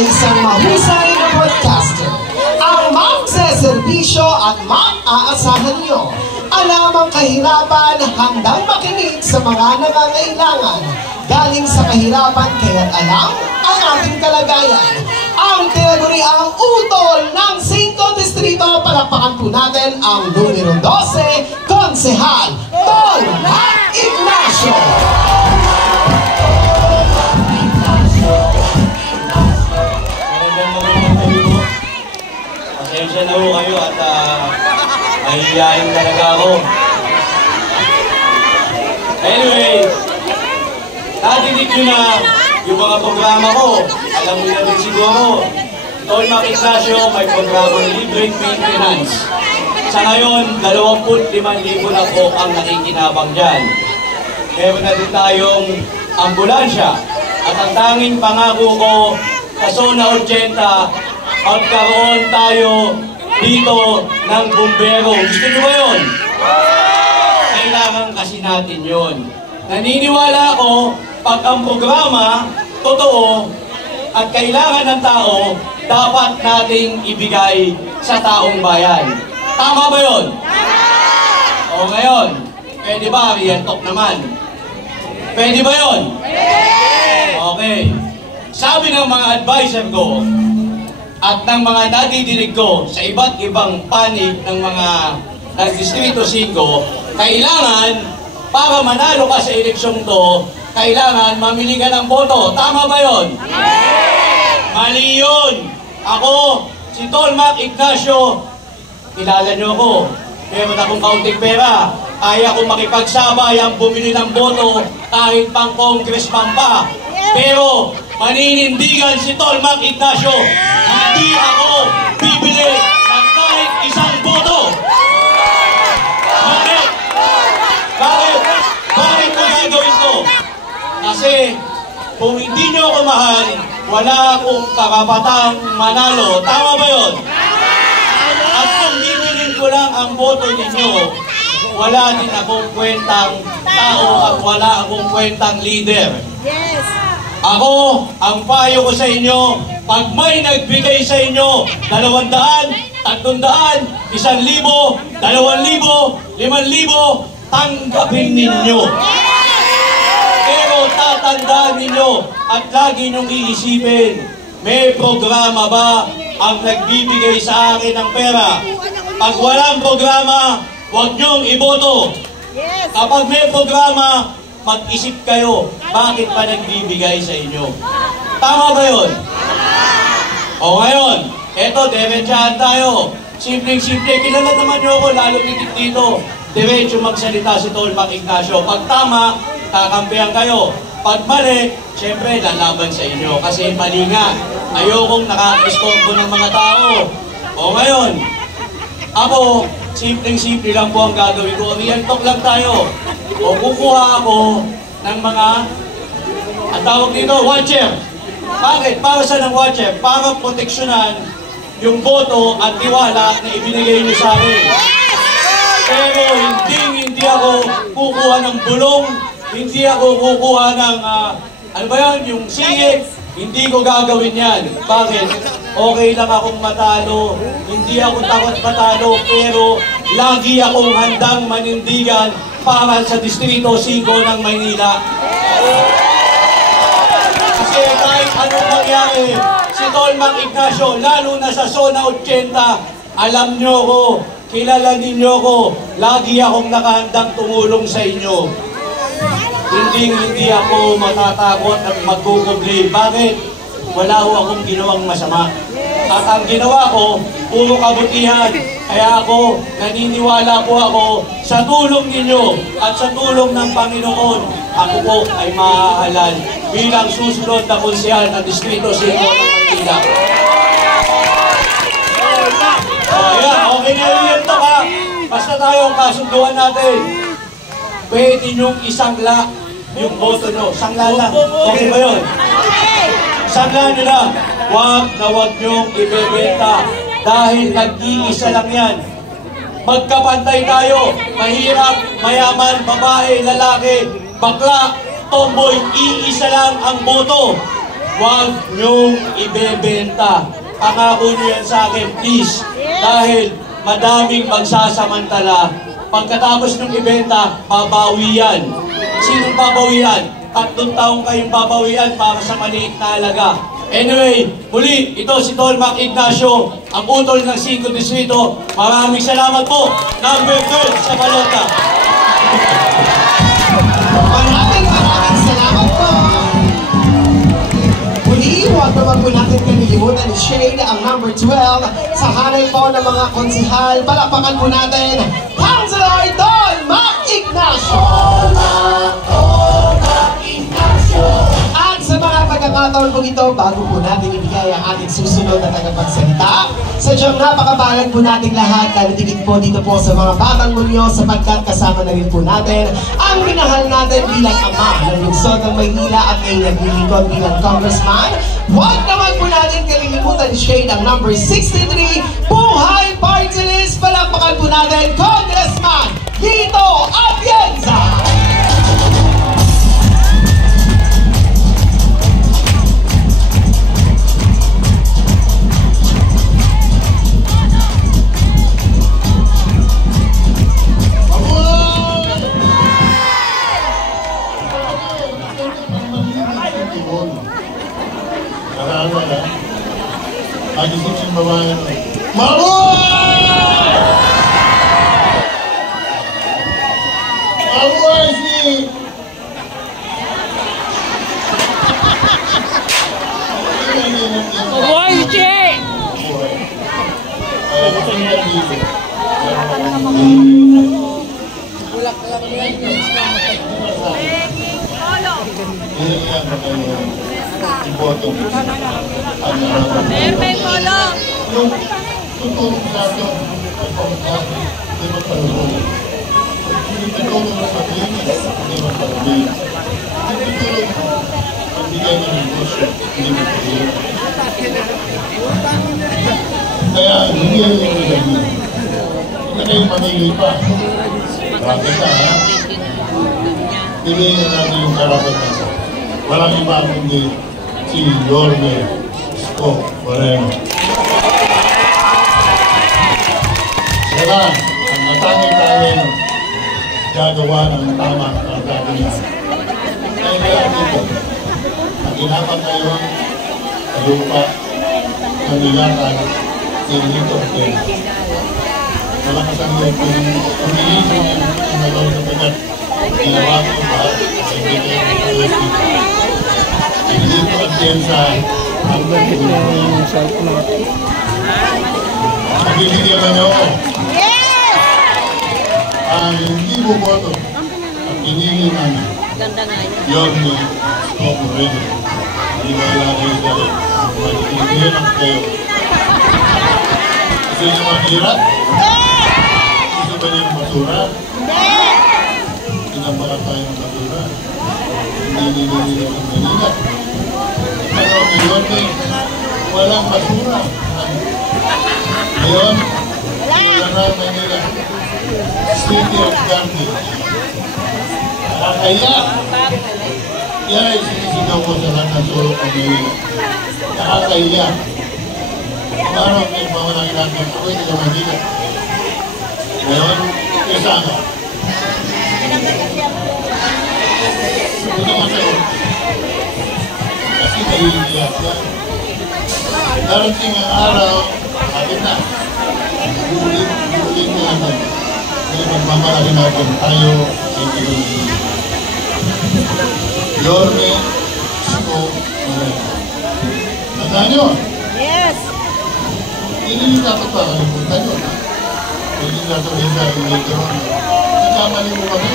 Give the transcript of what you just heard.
ay isang mahusay na podcaster. Ang magseserbisyo at maaasahan nyo. Alam ang kahirapan, handang makinig sa mga nangangailangan. Galing sa kahirapan, kaya't alam ang ating kalagayan. Ang tinaguriang utol ng 5 Distrito, palakpakan po natin ang numero 12, Konsehal Tol Mac Ignacio. Pasensya na ho kayo at mahihiyain talaga ako. Anyway, nadinig nyo na yung mga programa ko. Alam nyo na din siguro, Tol Mac Ignacio may programang libreng maintenance. Sa ngayon, 25,000 na po ang nakikinabang dyan. Meron na din tayong ambulansya. At ang tanging pangako ko sa Zona 80, magkaroon tayo dito ng bumbero. Gusto nyo ba yun? Kailangan kasi natin yun. Naniniwala ako, pag ang programa totoo at kailangan ng tao, dapat nating ibigay sa taong bayan. Tama ba yun? O ngayon, pwede ba? Real talk naman. Pwede ba yun? Okay. Sabi ng mga advisor ko at ng mga nadidinig ko sa iba't ibang panig ng mga Distrito 5, kailangan para manalo ka sa eleksyon to, kailangan mamili ka ng boto. Tama ba yun? Mali yun. Ako, si Tol Mac Ignacio, kilala nyo ako. Meron akong kaunting pera. Kaya ko makipagsabay ang bumili ng boto kahit pang congressman pa. Pero maninindigan si Tol Mac Ignacio, hindi ako bibili ng kahit isang boto. Bakit? Bakit? Bakit ko gagawin to? Kasi kung hindi nyo ako mahal, wala akong karapatang manalo. Tama ba yun? At kung bibilin ko lang ang boto ninyo, wala din akong kwentang tao at wala akong kwentang leader. Yes. Ako, ang payo ko sa inyo, pag may nagbigay sa inyo 200, 300, 1,000, 2,000, 5,000, tanggapin ninyo. Pero tatandaan ninyo at lagi nyong iisipin, may programa ba ang nagbibigay sa akin ng pera? Pag walang programa, huwag nyong iboto. Kapag may programa, mag-isip kayo, bakit pa nagbibigay sa inyo? Tama ba yun? O ngayon, eto, diretsahan tayo. Simpleng-simple, kilala naman nyo ako, lalo titik dito. Diretso magsalita si Tol Mac Ignacio. Pag tama, kakampihan kayo. Pag mali, syempre, lalaban sa inyo. Kasi mali nga, ayokong nakakistorbo ng mga tao. O ngayon, ako, simpleng-simple lang po ang gagawin ko. Real talk lang tayo. O kukuha ako ng mga, ang tawag dito, watcher. Bakit? Para sa ng watcher? Para proteksyonan yung boto at tiwala na ibinigay niyo sa akin. Pero hindi ako kukuha ng bulong, hindi ako kukuha ng, ano ba yan, yung singit. Hindi ko gagawin yan. Bakit? Okay lang akong matalo, hindi ako takot matalo, pero lagi akong handang manindigan para sa Distrito 5 ng Maynila. Kasi kahit anong mangyari, si Tol Mac Ignacio, lalo na sa Zona 80, alam nyo ko, kilala ninyo ko, lagi akong nakahandang tumulong sa inyo. Hindi ako matatakot at magkukublame. Bakit? Wala ho akong ginawang masama. At ang ginawa ko, puro kabutihan. Kaya ako, naniniwala po ako sa tulong ninyo at sa tulong ng Panginoon. Ako po ay mahahalal bilang susunod na konsehal ng Distrito 5 ng Maynila. Okay na yun ito ha. Basta tayo ang kasunduan natin. Pwede nyong isangla yung boto nyo. Sangla lang. Okay ba yun? Sangla nyo na. Huwag na huwag nyong ibebenta. Dahil nag-iisa lang yan. Magkapantay tayo. Mahirap, mayaman, babae, lalaki, bakla, tomboy, iisa lang ang boto. huwag niyong ibebenta. Pangako niyo yan sa akin, please. Dahil madaming magsasamantala. Pagkatapos ng ibenta, babawi yan. Sinong babawi yan? 3 taong kayong babawian para sa maliit na halaga. Anyway, muli, ito si Tolmac Ignacio, ang utol ng 5 Distrito. Maraming salamat po. Number 12 sa balota. Maraming salamat po. Muli, huwag naman po natin kalilimutan ni Shane, ang number 12, sa hanay po ng mga konsihal. Palakpakan po natin, Councilor Tolmac Ignacio. At sa mga pagkakataon po ito, bago po natin ibigay ang ating susunod na tagapagsalita, sadyang napakabalag po nating lahat, nalitigit po dito po sa mga batang mulyo, sapagkat kasama na rin po natin ang minahal natin bilang ama ng lungsod ng Maynila at ay naglilingkod bilang congressman. Huwag naman po natin kalilimutan shade ang number 63, Buhay Party List. Palakpakan po natin, Congressman Lito Atienza. Kaya hindi yung nilagay. Hindi kayo mamili pa. Bakit na, ha? Piliin na natin yung karapat natin. Walang iba kundi si Yorme Isko Moreno. Siya lang ang matangin-tangin gagawa ng tama ang gagawin. Kaya kaya dito, ang ginapan kayo sa lupa ng nilakan Lito Atienza. Malakas ang loob ko yung umilisip yung nagawa sa tagat. Ginawa ko ba sa ibigay ng PSP. Lito Atienza ang pagibigyan na niyo ako. Ang hindi buboto at pinili namin Yorme Isko Moreno. Hindi ba lagi kayo magpipilihan kayo. Gusto niyo mahirap? Gusto ba niyo ng basura? Tinampakan tayo ng basura. Hindi nila ng Manila. Pero ngayon walang basura. Ngayon, wala na Manila. City of Garbage. Nakakaya. Yan ay sinisigaw ko sa lahat ng sulok ng Manila. Nakakaya. Parang may mawalang natin ako hindi ka Manila. Ngayon, kasama. Ito naman sa'yo. Kasi naiiyak yan. Darating ang araw, atin na. Ulit na natin. Kaya magmamalaki natin tayo sa teknolohiya. Yorme Isko Moreno. Tandaan nyo? Yes! Hindi nyo dapat pakalimutan nyo. Hindi nyo sabihin sa akin later on. Nagkamali mo kami.